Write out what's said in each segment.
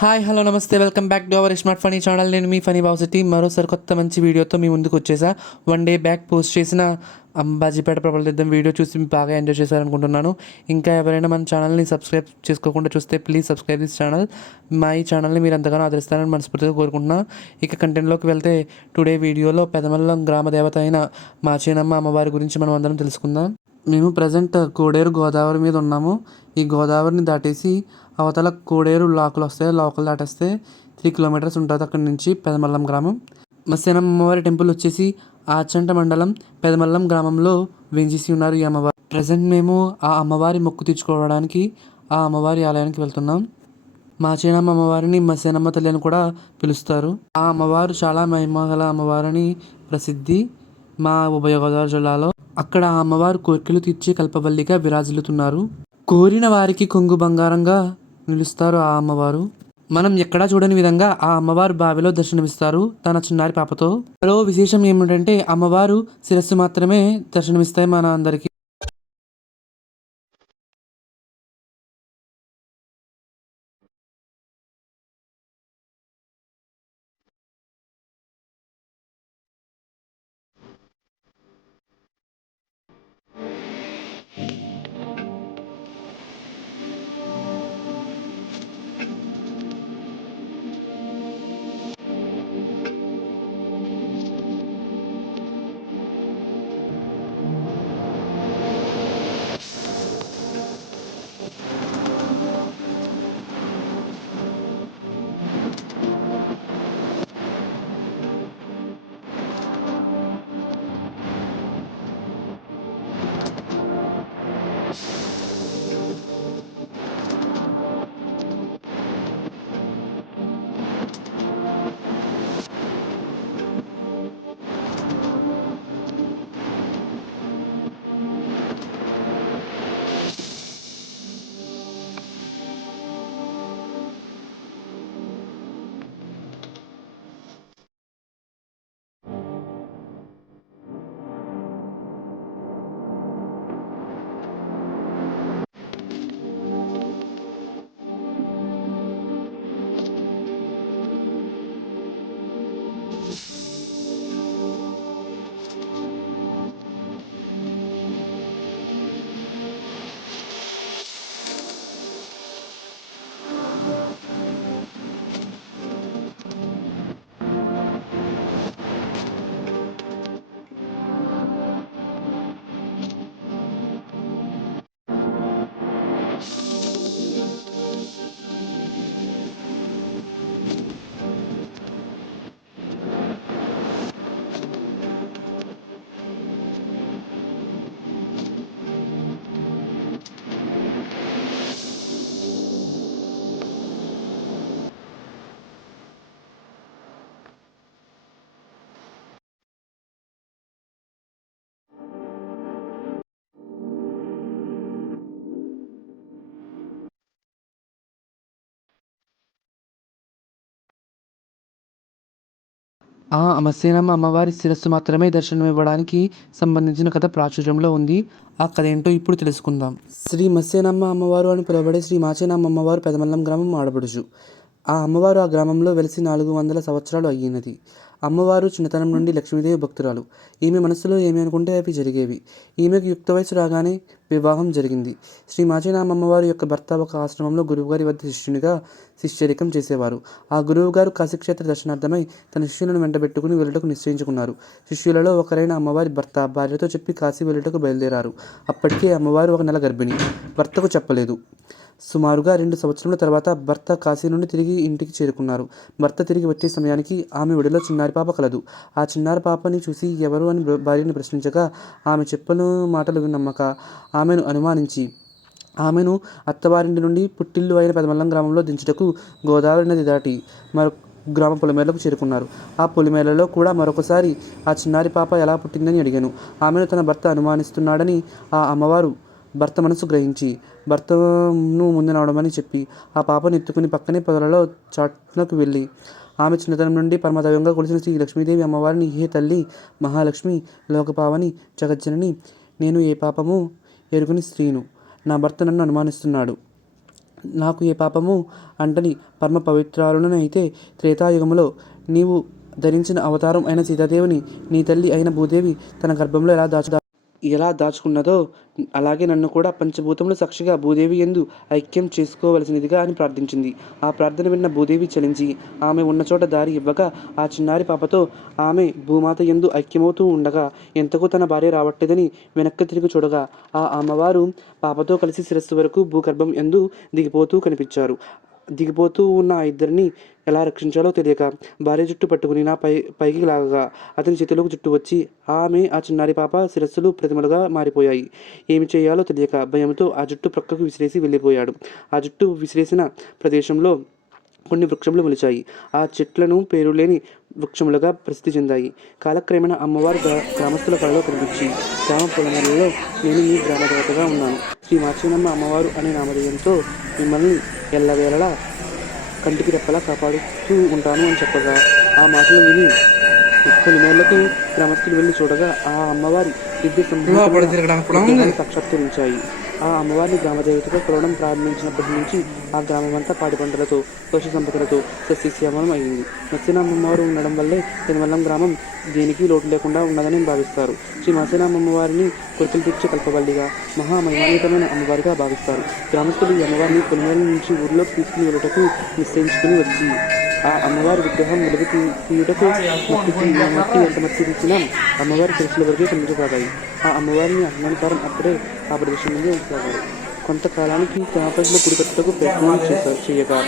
Hi hello నమస్తే welcome back to our smart funny channel. నేను మీ ఫనీ బాబుసిటీ మరోసారి కొత్త మంచి వీడియోతో మీ ముందుకు వచ్చేసా. 1 డే బ్యాక్ పోస్ట్ చేసిన అంబాజీపేట ప్రబలయుద్ధం వీడియో చూసి మీరు బాగా ఎంజాయ్ చేశారనుకుంటున్నాను. ఇంకా ఎవరైనా మన ఛానల్ని సబ్స్క్రైబ్ చేసుకోకుండా చూస్తే ప్లీజ్ సబ్స్క్రైబ్ దిస్ ఛానల్. మా ఈ ఛానల్ని మీరు ఎంతగానో ఆదరిస్తారని మనస్ఫూర్తిగా కోరుకుంటున్నా. ఇక కంటెంట్లోకి వెళ్తే టుడే వీడియోలో పెదమల్లం గ్రామ దేవత అయిన మాచేనమ్మ అమ్మవారి గురించి మనం అందరం తెలుసుకుందాం. మేము ప్రజెంట్ కోడేరు గోదావరి మీద ఉన్నాము. ఈ గోదావరిని దాటేసి అవతల కోడేరు లాకులు వస్తాయి. లాకులు దాటేస్తే 3 కిలోమీటర్స్ ఉంటుంది అక్కడి నుంచి పెదమల్లం గ్రామం. మత్స్యనమ్మ అమ్మవారి టెంపుల్ వచ్చేసి ఆచంట మండలం పెదమల్లం గ్రామంలో వెంచేసి ఉన్నారు ఈ అమ్మవారు. ప్రజెంట్ మేము ఆ అమ్మవారి మొక్కు తీర్చుకోవడానికి ఆ అమ్మవారి ఆలయానికి వెళ్తున్నాం. మాచేనమ్మ అమ్మవారిని మత్స్యనమ్మ తల్లి అని కూడా పిలుస్తారు. ఆ అమ్మవారు చాలా మహిమగల అమ్మవారిని ప్రసిద్ధి మా ఉభయ గోదావరి జిల్లాలో. అక్కడ ఆ అమ్మవారు కోరికలు తీర్చే కల్పవల్లిగా విరాజిల్లుతున్నారు. కోరిన వారికి కొంగు బంగారంగా నిలుస్తారు ఆ అమ్మవారు. మనం ఎక్కడా చూడని విధంగా ఆ అమ్మవారు బావిలో దర్శనమిస్తారు తన చిన్నారి పాపతో. మరో విశేషం ఏమిటంటే అమ్మవారు శిరస్సు మాత్రమే దర్శనమిస్తాయి మన అందరికీ. ఆ మత్స్యనమ్మ అమ్మవారి శిరస్సు మాత్రమే దర్శనమివ్వడానికి సంబంధించిన కథ ప్రాచుర్యంలో ఉంది. ఆ కథ ఏంటో ఇప్పుడు తెలుసుకుందాం. శ్రీ మత్స్యనమ్మ అమ్మవారు అని పిలువబడే శ్రీ మాచేనమ్మ అమ్మవారు పెదమల్లం గ్రామం ఆడపడుచు. ఆ అమ్మవారు ఆ గ్రామంలో వెలిసి 400 సంవత్సరాలు అయ్యినది. అమ్మవారు చిన్నతనం నుండి లక్ష్మీదేవి భక్తురాలు. ఈమె మనసులో ఏమి అనుకుంటే అవి జరిగేవి. ఈమెకు యుక్త వయసు రాగానే వివాహం జరిగింది. శ్రీ మాచేనమ్మ అమ్మవారి యొక్క భర్త ఒక ఆశ్రమంలో గురువుగారి వద్ద శిష్యునిగా శిష్యరికం చేసేవారు. ఆ గురువుగారు కాశీక్షేత్ర దర్శనార్థమై తన శిష్యులను వెంటబెట్టుకుని వెళ్ళటకు నిశ్చయించుకున్నారు. శిష్యులలో ఒకరైన అమ్మవారి భర్త భార్యతో చెప్పి కాశీ వెళ్ళటకు బయలుదేరారు. అప్పటికే అమ్మవారు 1 నెల గర్భిణి. భర్తకు చెప్పలేదు. సుమారుగా 2 సంవత్సరముల తర్వాత భర్త కాశీ నుండి తిరిగి ఇంటికి చేరుకున్నారు. భర్త తిరిగి వచ్చే సమయానికి ఆమె ఒడిలో చిన్నారి పాప కలదు. ఆ చిన్నారి పాపని చూసి ఎవరు అని భార్యను ప్రశ్నించగా ఆమె చెప్పని మాటలు నమ్మక ఆమెను అనుమానించి ఆమెను అత్తవారింటి నుండి పుట్టిల్లు అయిన పెదమల్లం గ్రామంలో దించుటకు గోదావరి నది దాటి మరొక గ్రామ పొలిమేరలకు చేరుకున్నారు. ఆ పొలిమేరలో కూడా మరొకసారి ఆ చిన్నారి పాప ఎలా పుట్టిందని అడిగాను. ఆమెను తన భర్త అనుమానిస్తున్నాడని ఆ అమ్మవారు భర్త మనసు గ్రహించి భర్తను ముందు నడవమని చెప్పి ఆ పాపను ఎత్తుకుని పక్కనే పొదలలో చాటునకు వెళ్ళి ఆమె చిన్నతనం నుండి పరమదైవంగా కొలిచిన శ్రీ లక్ష్మీదేవి అమ్మవారిని, హే తల్లి మహాలక్ష్మి, లోకపావని, జగజ్జనని, నేను ఏ పాపము ఎరుగని స్త్రీను. నా భర్త నన్ను అనుమానిస్తున్నాడు. నాకు ఏ పాపము అంటని పరమ పవిత్రాలను అయితే త్రేతాయుగములో నీవు ధరించిన అవతారం అయిన సీతాదేవిని నీ తల్లి అయిన భూదేవి తన గర్భంలో ఎలా దాచుకున్నదో అలాగే నన్ను కూడా పంచభూతముల సాక్షిగా భూదేవి యందు ఐక్యం చేసుకోవలసినదిగా అని ప్రార్థించింది. ఆ ప్రార్థన విన్న భూదేవి చలించి ఆమె ఉన్న చోట దారి ఇవ్వగా ఆ చిన్నారి పాపతో ఆమె భూమాత యందు ఐక్యమవుతూ ఉండగా ఎంతకు తన భార్య రావట్లేదని వెనక్కి తిరిగి చూడగా ఆ అమ్మవారు పాపతో కలిసి శిరస్సు వరకు భూగర్భం యందు కనిపించారు. దిగిపోతూ ఉన్న ఆ ఇద్దరిని ఎలా రక్షించాలో తెలియక భార్య జుట్టు పట్టుకుని పైకి లాగగా అతని చేతిలోకి జుట్టు వచ్చి ఆ చిన్నారి పాప శిరస్సులు ప్రతిమలుగా మారిపోయాయి. ఏమి చేయాలో తెలియక భయంతో ఆ జుట్టు ప్రక్కకు విసిరేసి వెళ్ళిపోయాడు. ఆ జుట్టు విసిరేసిన ప్రదేశంలో కొన్ని వృక్షములు మొలిచాయి. ఆ చెట్లను పేరులేని వృక్షములుగా ప్రసిద్ధి చెందాయి. కాలక్రమేణా అమ్మవారు గ్రామస్తుల కళలో కనిపించి గ్రామ పొలంలో నేను మీ గ్రామదేవతగా ఉన్నాను. శ్రీ మాచినమ్మ అమ్మవారు అనే నామధేయంతో మిమ్మల్ని ఎల్లవేళలా కంటికి రెప్పలా కాపాడుతూ ఉంటాను అని చెప్పగా ఆ మాటలు విని కొన్నేళ్లకు గ్రామస్తులు వెళ్ళి చూడగా ఆ అమ్మవారి దివ్య సంభూతాన్ని సాక్షాత్కరించాయి. ఆ అమ్మవారిని గ్రామదేవతగా కొలవడం ప్రారంభించినప్పటి నుంచి ఆ గ్రామమంతా పాడి పంటలతో పశు సంపదలతో సస్యశ్యామలం అయింది. మత్స్యనామ అమ్మవారు ఉండడం వల్లే పెనుమల్లం గ్రామం దేనికి లోటు లేకుండా ఉన్నదని భావిస్తారు. శ్రీ మత్స్యనామ అమ్మవారిని కొరికలు తీర్చే కల్పవల్లిగా మహామహిమాన్వితమైన అమ్మవారిగా భావిస్తారు. గ్రామస్తులు ఈ అమ్మవారిని కొనుగోలు నుంచి ఊరిలోకి తీసుకుని వెళ్ళటకు నిశ్చయించుకుని వచ్చి ఆ అమ్మవారి విగ్రహం వెలుగు తీయుటకు మట్టి ఎంత మట్టి తీసినా అమ్మవారి శిరస్సుల వరకే కనిపించసాగాయి. ఆ అమ్మవారిని అజ్ఞానకారం అప్పుడే ఆ ప్రదేశం నుండి ఉంచసాగారు. కొంతకాలానికి గ్రామప్రజలు గుడి కట్టుటకు ప్రయత్నం చేయగా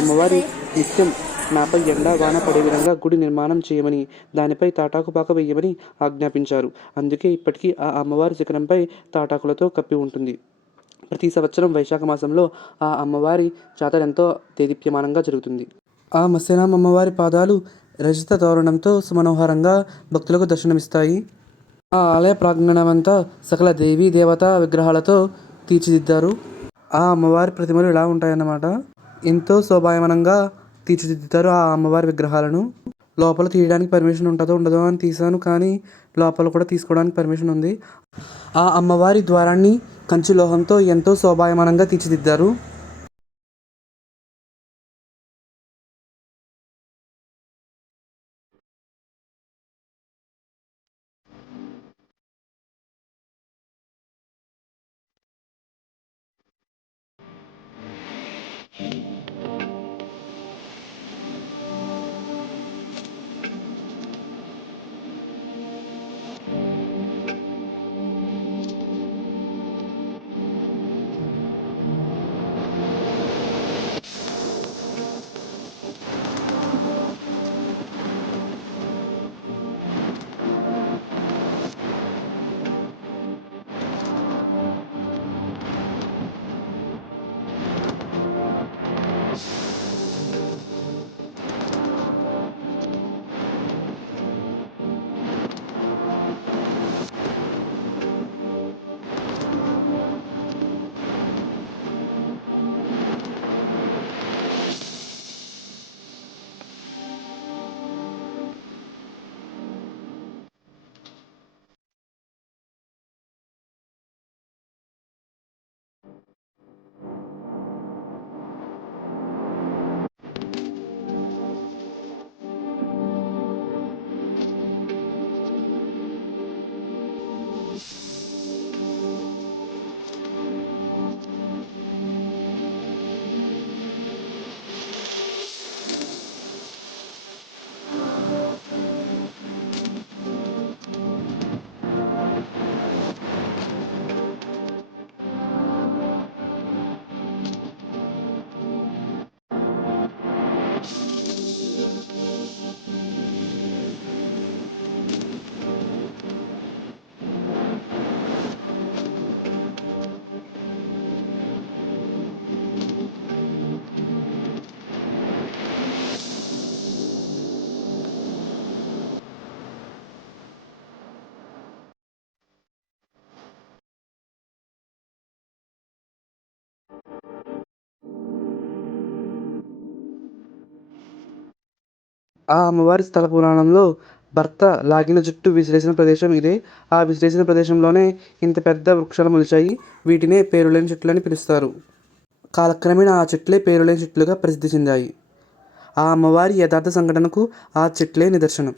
అమ్మవారి నిత్యం నాపై ఎండ వాన పడే విధంగా గుడి నిర్మాణం చేయమని దానిపై తాటాకు పాక వేయమని ఆజ్ఞాపించారు. అందుకే ఇప్పటికీ ఆ అమ్మవారి శిఖరంపై తాటాకులతో కప్పి ఉంటుంది. ప్రతి సంవత్సరం వైశాఖ మాసంలో ఆ అమ్మవారి జాతర ఎంతో దేదీప్యమానంగా జరుగుతుంది. ఆ మత్స్యనామ అమ్మవారి పాదాలు రజత తోరణంతో సుమనోహరంగా భక్తులకు దర్శనమిస్తాయి. ఆ ఆలయ ప్రాంగణమంతా సకల దేవీ దేవతా విగ్రహాలతో తీర్చిదిద్దారు. ఆ అమ్మవారి ప్రతిమలు ఇలా ఉంటాయన్నమాట. ఎంతో శోభాయమానంగా తీర్చిదిద్దుతారు ఆ అమ్మవారి విగ్రహాలను. లోపల తీయడానికి పర్మిషన్ ఉంటుందో ఉండదో అని తీసాను, కానీ లోపల కూడా తీసుకోవడానికి పర్మిషన్ ఉంది. ఆ అమ్మవారి ద్వారాన్ని కంచు లోహంతో ఎంతో శోభాయమానంగా తీర్చిదిద్దారు. ఆ అమ్మవారి స్థల పురాణంలో భర్త లాగిన జుట్టు విసిరేసిన ప్రదేశం ఇదే. ఆ విసిరేసిన ప్రదేశంలోనే ఇంత పెద్ద వృక్షాలు మొలిచాయి. వీటినే పేరులేని చెట్లని పిలుస్తారు. కాలక్రమేణా ఆ చెట్లే పేరులేని చెట్లుగా ప్రసిద్ధి చెందాయి. ఆ అమ్మవారి యథార్థ సంఘటనకు ఆ చెట్లే నిదర్శనం.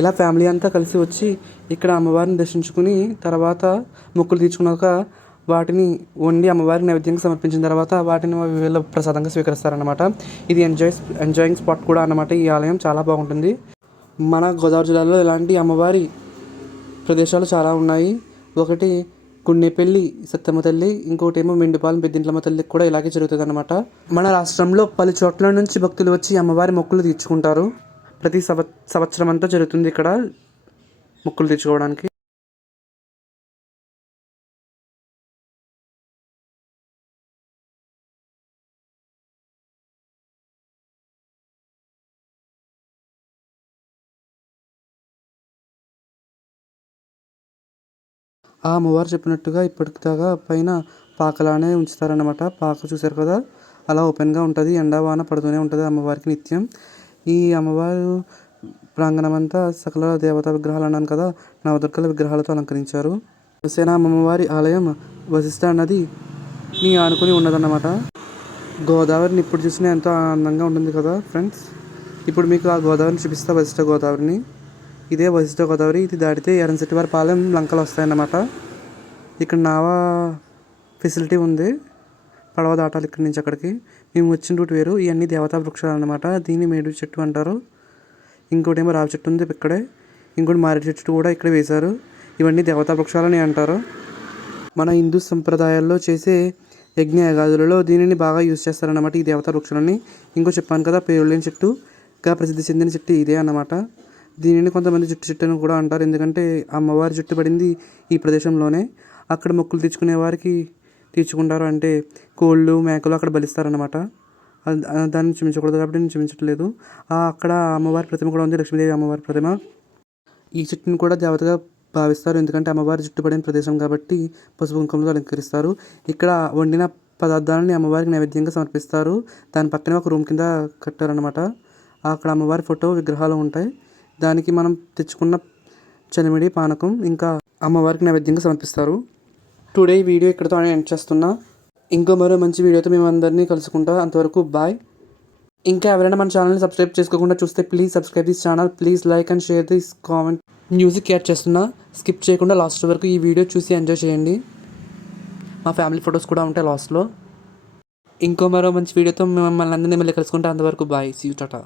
ఇలా ఫ్యామిలీ అంతా కలిసి వచ్చి ఇక్కడ అమ్మవారిని దర్శించుకుని తర్వాత మొక్కులు తీర్చుకున్నాక వాటిని వండి అమ్మవారికి నైవేద్యంగా సమర్పించిన తర్వాత వాటిని వీళ్ళ ప్రసాదంగా స్వీకరిస్తారన్నమాట. ఇది ఎంజాయింగ్ స్పాట్ కూడా అన్నమాట. ఈ ఆలయం చాలా బాగుంటుంది. మన గోదావరి జిల్లాలో ఇలాంటి అమ్మవారి ప్రదేశాలు చాలా ఉన్నాయి. ఒకటి గుండెపల్లి సత్తమ్మ తల్లి, ఇంకోటి ఏమో మెండుపాలెం పెద్దింట్లమ్మ తల్లికి కూడా ఇలాగే జరుగుతుంది అనమాట. మన రాష్ట్రంలో పలు చోట్ల నుంచి భక్తులు వచ్చి అమ్మవారి మొక్కులు తీర్చుకుంటారు. ప్రతి సంవత్సరం అంతా జరుగుతుంది ఇక్కడ మొక్కులు తీర్చుకోవడానికి. ఆ అమ్మవారు చెప్పినట్టుగా ఇప్పటిదాకా పైన పాకలానే ఉంచుతారన్నమాట. పాక చూసారు కదా, అలా ఓపెన్గా ఉంటుంది. ఎండా వాన పడుతూనే ఉంటుంది అమ్మవారికి నిత్యం. ఈ అమ్మవారు ప్రాంగణం అంతా సకల దేవతా విగ్రహాలు అన్నాను కదా, నవదుర్గల విగ్రహాలతో అలంకరించారు. శివసేన అమ్మవారి ఆలయం వశిష్ఠ నదిని ఆనుకుని ఉన్నదన్నమాట. గోదావరిని ఇప్పుడు చూసినా ఎంతో అందంగా ఉంటుంది కదా ఫ్రెండ్స్. ఇప్పుడు మీకు ఆ గోదావరిని చూపిస్తా, వశిష్ఠ గోదావరిని. ఇదే వశిష్ఠ గోదావరి. ఇది దాటితే ఎర్రంశెట్టివారి పాలెం లంకలు వస్తాయన్నమాట. ఇక్కడ నావా ఫెసిలిటీ ఉంది, పడవ దాటాలి ఇక్కడి నుంచి అక్కడికి. మేము వచ్చిన రూట్ వేరు. ఇవన్నీ దేవతా వృక్షాలు అన్నమాట. దీన్ని మేడు చెట్టు అంటారు. ఇంకోటి ఏమో రావి చెట్టు ఉంది ఇక్కడే. ఇంకోటి మారేడు చెట్టు కూడా ఇక్కడ వేశారు. ఇవన్నీ దేవతా వృక్షాలని అంటారు. మన హిందూ సంప్రదాయాల్లో చేసే యజ్ఞ యాగాదులలో దీనిని బాగా యూజ్ చేస్తారన్నమాట, ఈ దేవతా వృక్షాలని. ఇంకో చెప్పాను కదా, పేరులేని చెట్టుగా ప్రసిద్ధి చెందిన చెట్టు ఇదే అన్నమాట. దీనిని కొంతమంది చెట్టు అని కూడా అంటారు. ఎందుకంటే అమ్మవారి జుట్టు పడింది ఈ ప్రదేశంలోనే. అక్కడ మొక్కులు తీర్చుకునే వారికి తీర్చుకుంటారు. అంటే కోళ్ళు మేకలు అక్కడ బలిస్తారన్నమాట. దాన్ని చూపించకూడదు కాబట్టి నేను చూపించట్లేదు. అక్కడ అమ్మవారి ప్రతిమ కూడా ఉంది, లక్ష్మీదేవి అమ్మవారి ప్రతిమ. ఈ చెట్టుని కూడా దేవతగా భావిస్తారు. ఎందుకంటే అమ్మవారి జుట్టు పడిన ప్రదేశం కాబట్టి పసుపు కుంకుమతో అలంకరిస్తారు. ఇక్కడ వండిన పదార్థాలని అమ్మవారికి నైవేద్యంగా సమర్పిస్తారు. దాని పక్కనే ఒక రూమ్ కింద కట్టారనమాట. అక్కడ అమ్మవారి ఫోటో విగ్రహాలు ఉంటాయి. దానికి మనం తెచ్చుకున్న చలిమిడి పానకం ఇంకా అమ్మవారికి నైవేద్యంగా సమర్పిస్తారు. టుడే ఈ వీడియో ఇక్కడితో ఎండ్ చేస్తున్నా. ఇంకో మరో మంచి వీడియోతో మేము అందరినీ కలుసుకుంటా. అంతవరకు బాయ్. ఇంకా ఎవరైనా మన ఛానల్ని సబ్స్క్రైబ్ చేసుకోకుండా చూస్తే please subscribe this channel. Please like and share this comment. Music add చేస్తున్నా, స్కిప్ చేయకుండా లాస్ట్ వరకు ఈ వీడియో చూసి ఎంజాయ్ చేయండి. మా ఫ్యామిలీ ఫొటోస్ కూడా ఉంటాయి లాస్ట్లో. ఇంకో మరో మంచి వీడియోతో మిమ్మల్ని అందరినీ మళ్ళీ కలుసుకుంటా. అంతవరకు బాయ్. See you, Tata.